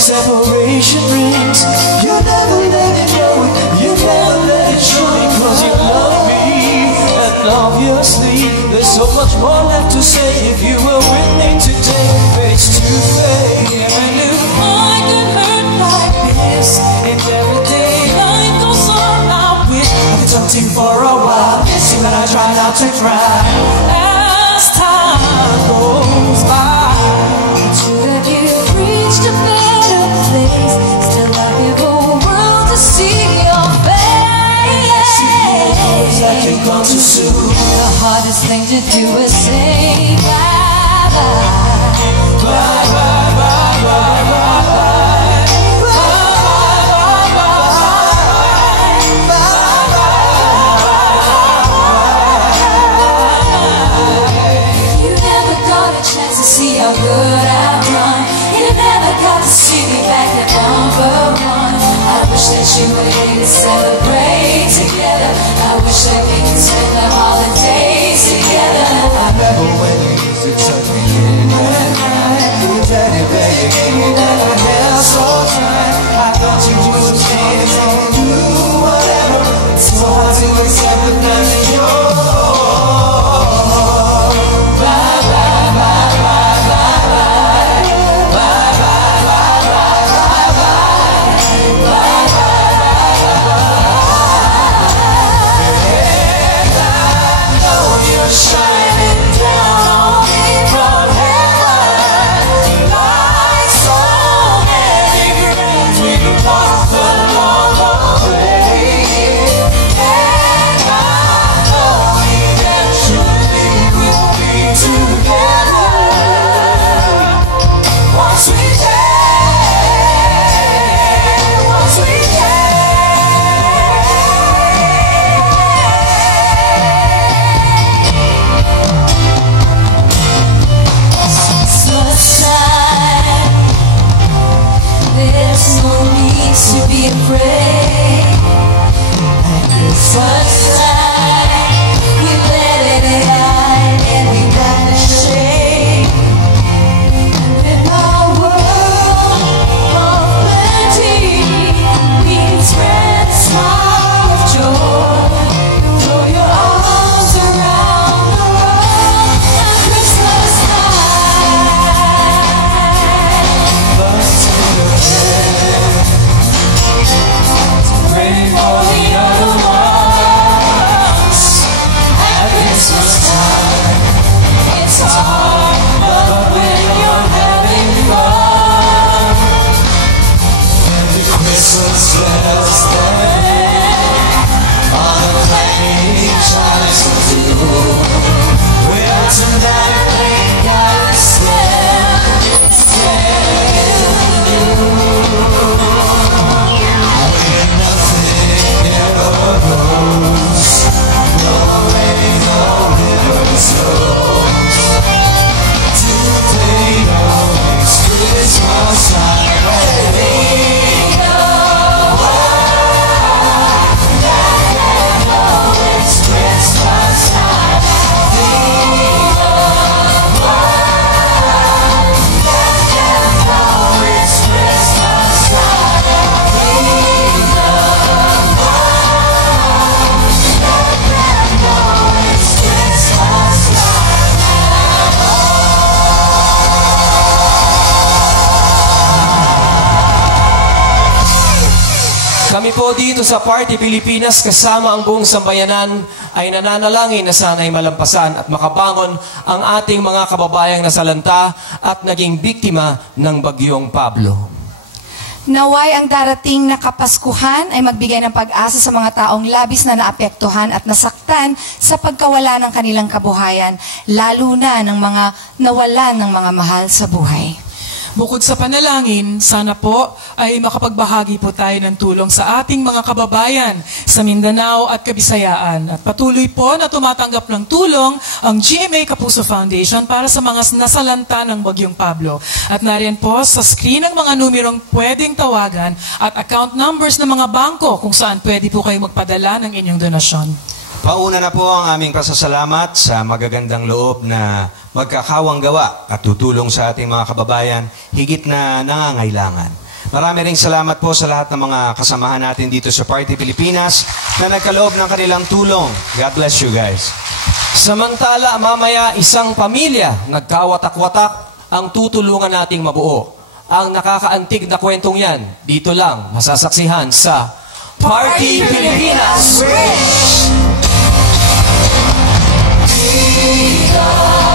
Separation rings. You never let it go. You never let it show me, 'cause you love me. And obviously there's so much more left to say. If you were with me today, face to face. Never knew I could hurt like this. If everyday life goes on, I wish I could talk to you for a while. Missing, but I try not to cry as time goes by. It's true that you've reached a better place. Still I give the world to see your face. I can come too soon. The hardest thing to do is say bye-bye. Bye, bye, bye, bye, bye, bye. To see how good I've done. You never got to see me back at #1. I wish that you were here to celebrate together. I wish that we could spend the holidays together. I remember when you used to tuck me in at night. Daddy baby gave me that hair so tight. I thought you would change and do whatever. It's so hard to accept the fact that you're Kami po dito sa Party Pilipinas kasama ang buong sambayanan ay nananalangin na sana'y malampasan at makabangon ang ating mga kababayang nasalanta at naging biktima ng bagyong Pablo. Naway ang darating na Kapaskuhan ay magbigay ng pag-asa sa mga taong labis na naapektuhan at nasaktan sa pagkawala ng kanilang kabuhayan, lalo na ng mga nawalan ng mga mahal sa buhay. Bukod sa panalangin, sana po ay makapagbahagi po tayo ng tulong sa ating mga kababayan sa Mindanao at Kabisayaan. At patuloy po na tumatanggap ng tulong ang GMA Kapuso Foundation para sa mga nasalanta ng Bagyong Pablo. At nariyan po sa screen ang mga numerong pwedeng tawagan at account numbers ng mga bangko kung saan pwede po kayo magpadala ng inyong donasyon. Pauna na po ang aming pasasalamat sa magagandang loob na magkakawang gawa at tutulong sa ating mga kababayan higit na nangangailangan. Marami ring salamat po sa lahat ng mga kasamahan natin dito sa Party Pilipinas na nagkaloob ng kanilang tulong. God bless you guys. Samantala, mamaya isang pamilya nagkawatak-watak ang tutulungan nating mabuo. Ang nakakaantig na kwentong yan, dito lang masasaksihan sa Party Pilipinas! God.